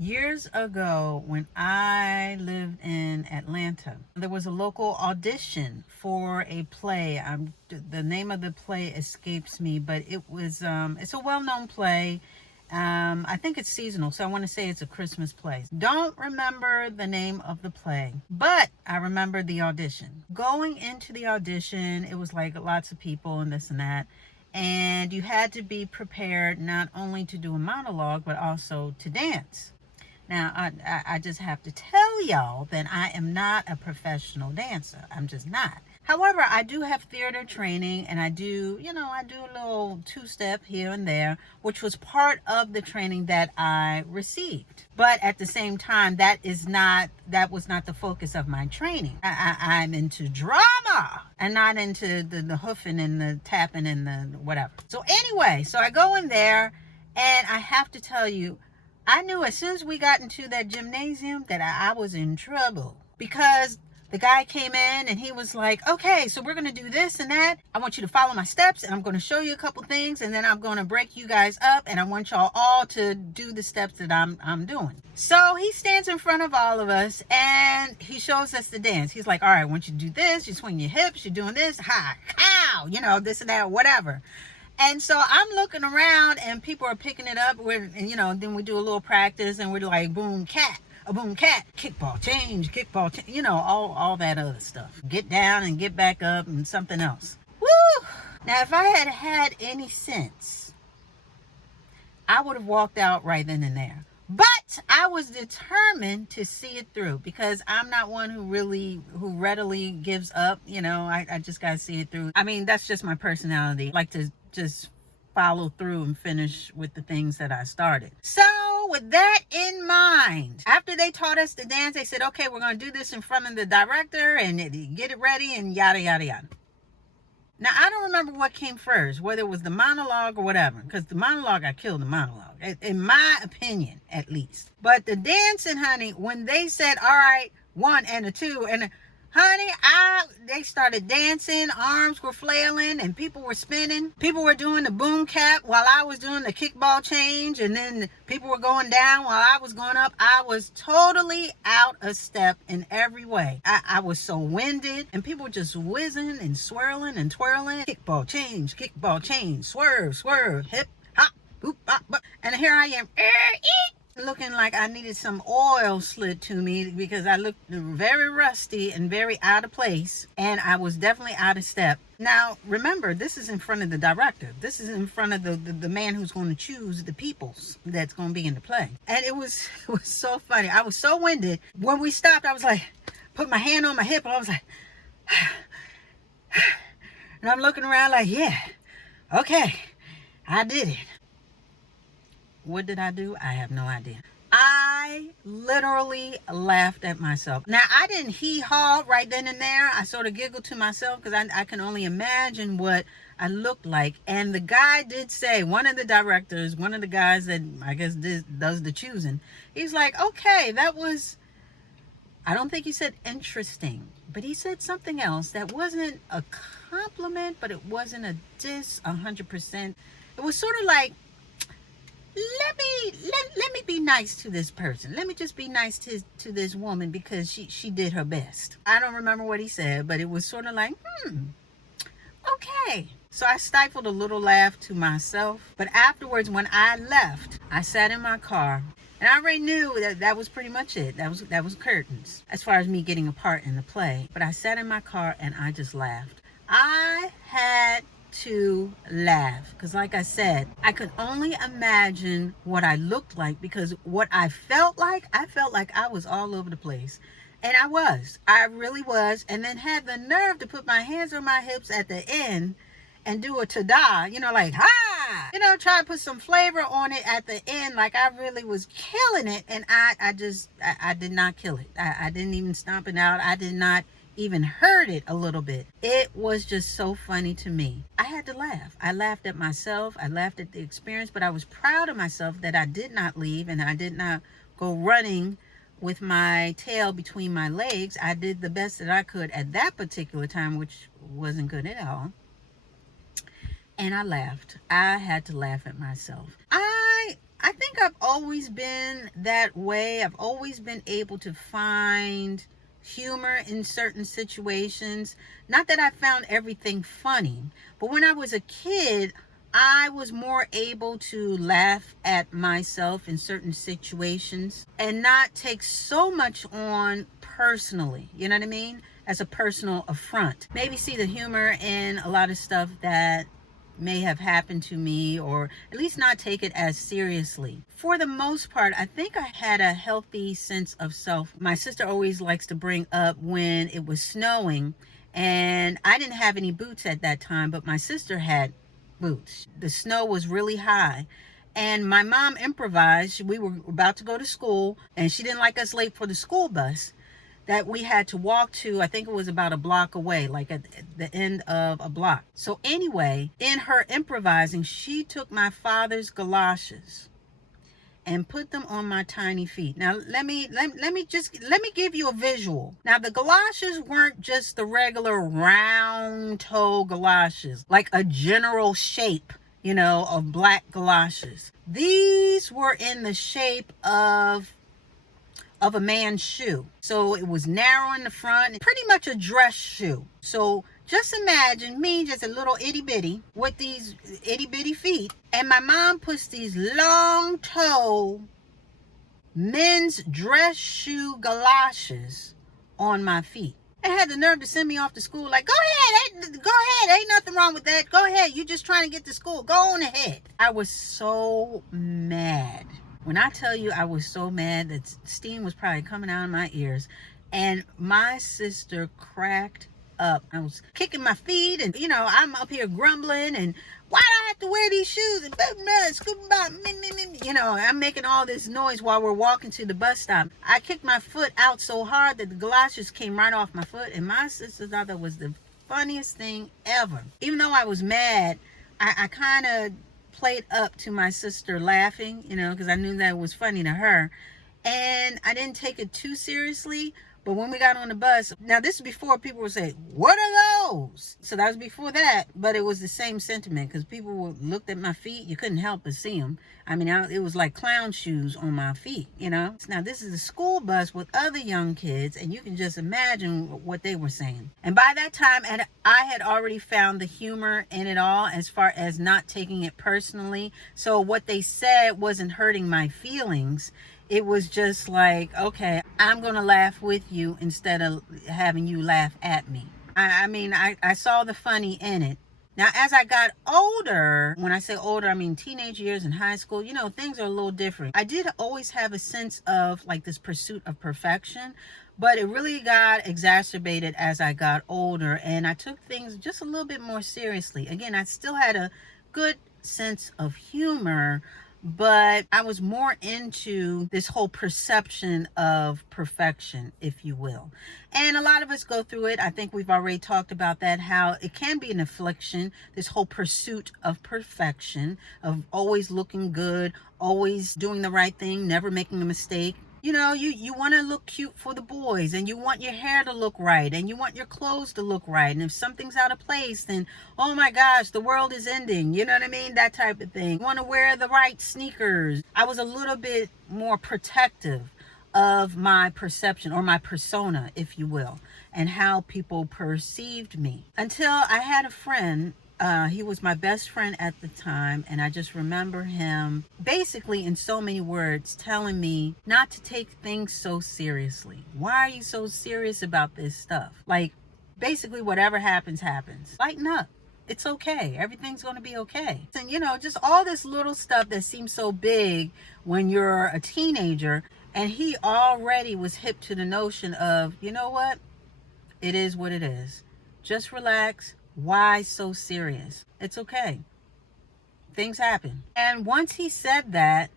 Years ago, when I lived in Atlanta, there was a local audition for a play. The name of the play escapes me, but it's a well-known play. I think it's seasonal, so I want to say it's a Christmas play. Don't remember the name of the play, but I remember the audition. Going into the audition, it was like lots of people and this and that. And you had to be prepared not only to do a monologue, but also to dance. Now, I just have to tell y'all that I am not a professional dancer. I'm just not. However, I do have theater training, and I do a little two-step here and there, which was part of the training that I received. But at the same time, that was not the focus of my training. I'm into drama and not into the hoofing and the tapping and the whatever. So anyway, so I go in there, and I have to tell you, I knew as soon as we got into that gymnasium that I was in trouble, because the guy came in and he was like, okay, so we're going to do this and that. I want you to follow my steps, and I'm going to show you a couple things, and then I'm going to break you guys up, and I want y'all all to do the steps that I'm doing. So he stands in front of all of us and he shows us the dance. He's like, all right, I want you to do this. You swing your hips. You're doing this. Ha, cow, this and that, whatever. And so I'm looking around and people are picking it up. Then we do a little practice and we're like, boom, cat, a boom, cat, kickball, change, all that other stuff. Get down and get back up and something else. Woo! Now, if I had had any sense, I would have walked out right then and there. But I was determined to see it through, because I'm not one who readily gives up. I just got to see it through. I mean, that's just my personality. I like to just follow through and finish with the things that I started. So with that in mind, after they taught us to dance, they said, okay, we're going to do this in front of the director and get it ready and yada, yada, yada. Now, I don't remember what came first, whether it was the monologue or whatever, because the monologue, I killed the monologue, in my opinion, at least. But the dancing, honey, when they said, all right, 1 and a 2 and a, honey, they started dancing, arms were flailing, and people were spinning. People were doing the boom cap while I was doing the kickball change, and then people were going down while I was going up. I was totally out of step in every way. I was so winded, and people were just whizzing and swirling and twirling. Kickball change, swerve, hip, hop, boop, bop, bop. And here I am, looking like I needed some oil slid to me, because I looked very rusty and very out of place, and I was definitely out of step. Now, remember, this is in front of the director. This is in front of the man who's going to choose the peoples that's going to be in the play. And it was so funny. I was so winded. When we stopped, I was like, put my hand on my hip, and I was like, and I'm looking around like, yeah, okay, I did it. What did I do? I have no idea. I literally laughed at myself. Now, I didn't hee-haw right then and there. I sort of giggled to myself, because I can only imagine what I looked like. And the guy did say, one of the directors, one of the guys that I guess does the choosing, he's like, okay, that was, I don't think he said interesting, but he said something else that wasn't a compliment, but it wasn't a diss 100%. It was sort of like, let me be nice to this person. Let me just be nice to this woman, because she did her best. I don't remember what he said, but it was sort of like, okay. So I stifled a little laugh to myself. But afterwards, when I left, I sat in my car, and I already knew that was pretty much it. That was curtains as far as me getting a part in the play. But I sat in my car and I just laughed. I had to laugh, because like I said, I could only imagine what I looked like, because what I felt like I was all over the place. And I really was. And then had the nerve to put my hands on my hips at the end and do a ta-da, like, ha, try to put some flavor on it at the end, like I really was killing it. And I did not kill it. I didn't even stomp it out. I did not even heard it a little bit. It was just so funny to me. I had to laugh. I laughed at myself. I laughed at the experience, but I was proud of myself that I did not leave and I did not go running with my tail between my legs. I did the best that I could at that particular time, which wasn't good at all. And I laughed. I had to laugh at myself. I think I've always been that way. I've always been able to find humor in certain situations. Not that I found everything funny, but when I was a kid, I was more able to laugh at myself in certain situations and not take so much on personally. You know what I mean? As a personal affront. Maybe see the humor in a lot of stuff that may have happened to me, or at least not take it as seriously. For the most part, I think I had a healthy sense of self. My sister always likes to bring up when it was snowing, and I didn't have any boots at that time, but my sister had boots. The snow was really high, and my mom improvised. We were about to go to school, and she didn't like us late for the school bus that we had to walk to. I think it was about a block away, like at the end of a block. So anyway, in her improvising, she took my father's galoshes and put them on my tiny feet. Now let me give you a visual. Now the galoshes weren't just the regular round toe galoshes, like a general shape, you know, of black galoshes. These were in the shape of a man's shoe. So it was narrow in the front, pretty much a dress shoe. So just imagine me, just a little itty bitty with these itty bitty feet, and my mom puts these long toe men's dress shoe galoshes on my feet. And had the nerve to send me off to school like, go ahead, ain't nothing wrong with that. Go ahead, you just trying to get to school. Go on ahead. I was so mad. When I tell you I was so mad that steam was probably coming out of my ears, and my sister cracked up. I was kicking my feet, and I'm up here grumbling, and why do I have to wear these shoes, and I'm making all this noise while we're walking to the bus stop. I kicked my foot out so hard that the galoshes came right off my foot, and my sister thought that was the funniest thing ever. Even though I was mad, I kind of played up to my sister laughing, because I knew that was funny to her, and I didn't take it too seriously. But when we got on the bus, now this is before people would say, what are those? So that was before that, but it was the same sentiment, because people looked at my feet. You couldn't help but see them. I mean, it was like clown shoes on my feet, Now this is a school bus with other young kids, and you can just imagine what they were saying. And by that time, I had already found the humor in it all, as far as not taking it personally. So what they said wasn't hurting my feelings. It was just like, okay, I'm going to laugh with you instead of having you laugh at me. I saw the funny in it. Now, as I got older, when I say older, I mean teenage years and high school, things are a little different. I did always have a sense of like this pursuit of perfection, but it really got exacerbated as I got older, and I took things just a little bit more seriously. Again, I still had a good sense of humor, but I was more into this whole perception of perfection, if you will. And a lot of us go through it. I think we've already talked about that, how it can be an affliction, this whole pursuit of perfection, of always looking good, always doing the right thing, never making a mistake. You want to look cute for the boys, and you want your hair to look right, and you want your clothes to look right. And if something's out of place, then, oh my gosh, the world is ending. You know what I mean? That type of thing. You want to wear the right sneakers. I was a little bit more protective of my perception, or my persona, if you will, and how people perceived me. Until I had a friend. He was my best friend at the time, and I just remember him basically in so many words telling me not to take things so seriously. Why are you so serious about this stuff? Like, basically whatever happens, happens. Lighten up. It's okay. Everything's going to be okay. And, just all this little stuff that seems so big when you're a teenager, and he already was hip to the notion of, you know what? It is what it is. Just relax. Why so serious? It's okay. Things happen. And once he said that,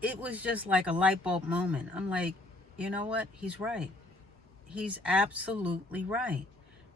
it was just like a light bulb moment. I'm like, you know what? He's right. He's absolutely right.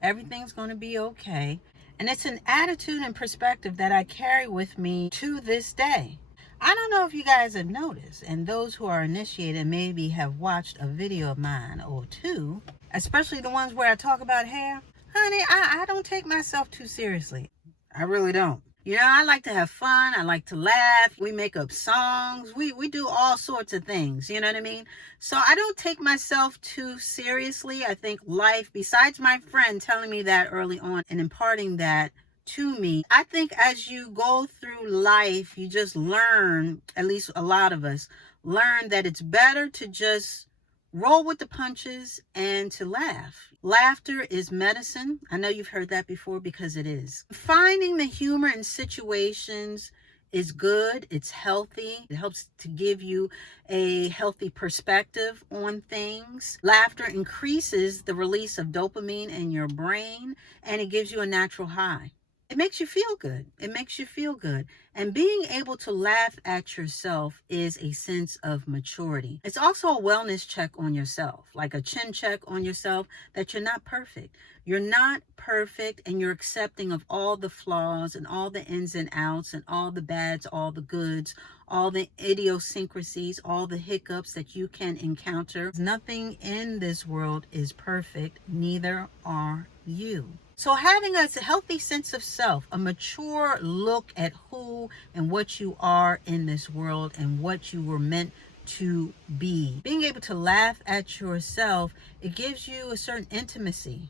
Everything's going to be okay. And it's an attitude and perspective that I carry with me to this day. I don't know if you guys have noticed, and those who are initiated maybe have watched a video of mine or two, especially the ones where I talk about hair. Honey, I don't take myself too seriously. I really don't. You know, I like to have fun. I like to laugh. We make up songs. We do all sorts of things. You know what I mean? So I don't take myself too seriously. I think life, besides my friend telling me that early on and imparting that to me, I think as you go through life, you just learn, at least a lot of us, learn that it's better to just roll with the punches and to laugh. Laughter is medicine. I know you've heard that before because it is. Finding the humor in situations is good. It's healthy. It helps to give you a healthy perspective on things. Laughter increases the release of dopamine in your brain and it gives you a natural high. It makes you feel good. It makes you feel good. And being able to laugh at yourself is a sense of maturity. It's also a wellness check on yourself, like a chin check on yourself that you're not perfect. You're not perfect and you're accepting of all the flaws and all the ins and outs and all the bads, all the goods, all the idiosyncrasies, all the hiccups that you can encounter. Nothing in this world is perfect, neither are you. So having a healthy sense of self, a mature look at who and what you are in this world and what you were meant to be. Being able to laugh at yourself, it gives you a certain intimacy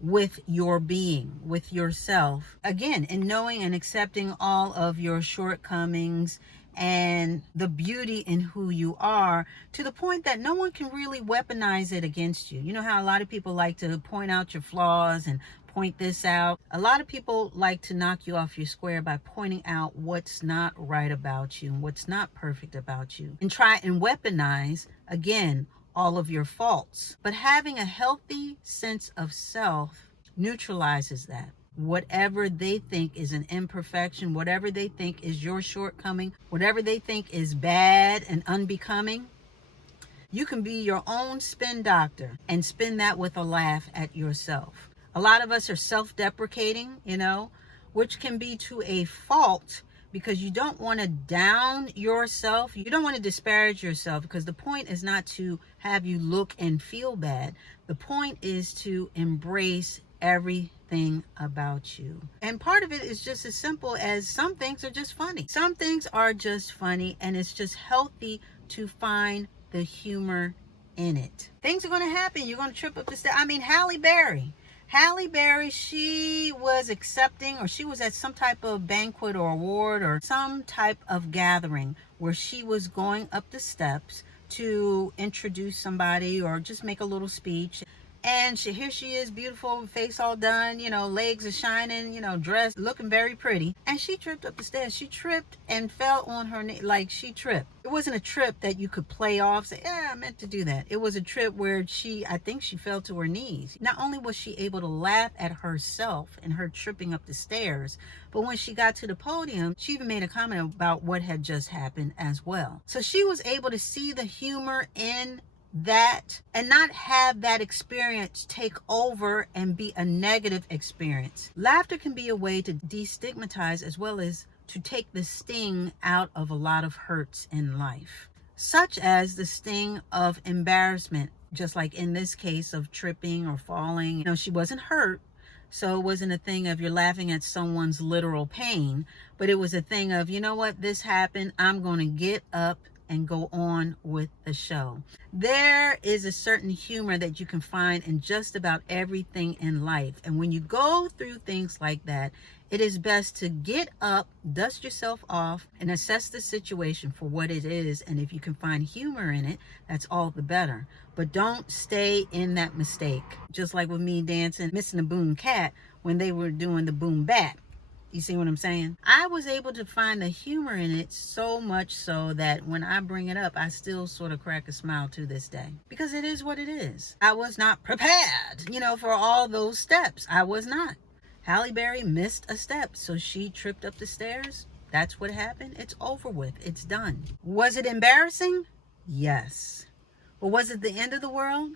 with your being, with yourself. Again, in knowing and accepting all of your shortcomings and the beauty in who you are, to the point that no one can really weaponize it against you. You know how a lot of people like to point out your flaws and point this out. A lot of people like to knock you off your square by pointing out what's not right about you and what's not perfect about you and try and weaponize, again, all of your faults. But having a healthy sense of self neutralizes that. Whatever they think is an imperfection, whatever they think is your shortcoming, whatever they think is bad and unbecoming, you can be your own spin doctor and spin that with a laugh at yourself. A lot of us are self-deprecating, which can be to a fault because you don't want to down yourself. You don't want to disparage yourself because the point is not to have you look and feel bad. The point is to embrace everything about you. And part of it is just as simple as some things are just funny. Some things are just funny and it's just healthy to find the humor in it. Things are going to happen. You're going to trip up the stairs. I mean, Halle Berry, she was accepting, or she was at some type of banquet or award or some type of gathering where she was going up the steps to introduce somebody or just make a little speech. And here she is, beautiful, face all done, legs are shining, dressed, looking very pretty. And she tripped up the stairs. She tripped and fell on her knee, like she tripped. It wasn't a trip that you could play off, say, yeah, I meant to do that. It was a trip where I think she fell to her knees. Not only was she able to laugh at herself and her tripping up the stairs, but when she got to the podium, she even made a comment about what had just happened as well. So she was able to see the humor in that and not have that experience take over and be a negative experience. Laughter can be a way to destigmatize as well as to take the sting out of a lot of hurts in life, such as the sting of embarrassment, just like in this case of tripping or falling. She wasn't hurt, so it wasn't a thing of you're laughing at someone's literal pain, but it was a thing of, this happened, I'm going to get up and go on with the show. There is a certain humor that you can find in just about everything in life. And when you go through things like that, it is best to get up, dust yourself off, and assess the situation for what it is. And if you can find humor in it, that's all the better. But don't stay in that mistake. Just like with me dancing, missing the boom cat when they were doing the boom bat. You see what I'm saying? I was able to find the humor in it so much so that when I bring it up, I still sort of crack a smile to this day. Because it is what it is. I was not prepared, for all those steps. I was not. Halle Berry missed a step, so she tripped up the stairs. That's what happened. It's over with. It's done. Was it embarrassing? Yes. But was it the end of the world?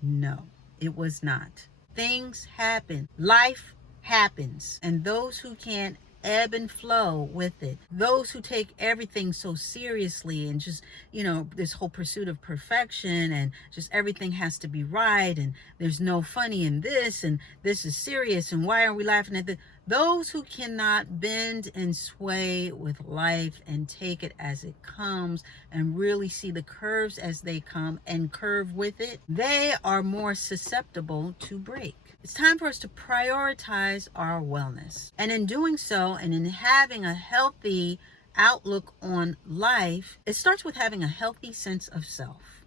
No, it was not. Things happen. Life happens, and those who can't ebb and flow with it. Those who take everything so seriously and just, this whole pursuit of perfection and just everything has to be right and there's no funny in this and this is serious and why are we laughing at this? Those who cannot bend and sway with life and take it as it comes and really see the curves as they come and curve with it, they are more susceptible to break. It's time for us to prioritize our wellness. And in doing so, and in having a healthy outlook on life, it starts with having a healthy sense of self.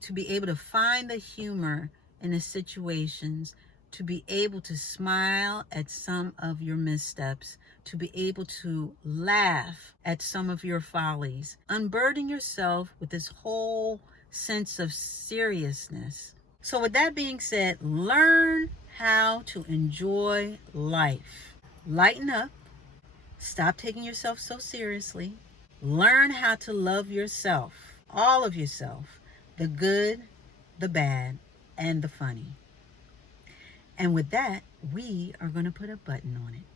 To be able to find the humor in the situations, to be able to smile at some of your missteps, to be able to laugh at some of your follies, unburden yourself with this whole sense of seriousness. So with that being said, learn how to enjoy life. Lighten up. Stop taking yourself so seriously. Learn how to love yourself, all of yourself, the good, the bad, and the funny. And with that, we are going to put a button on it.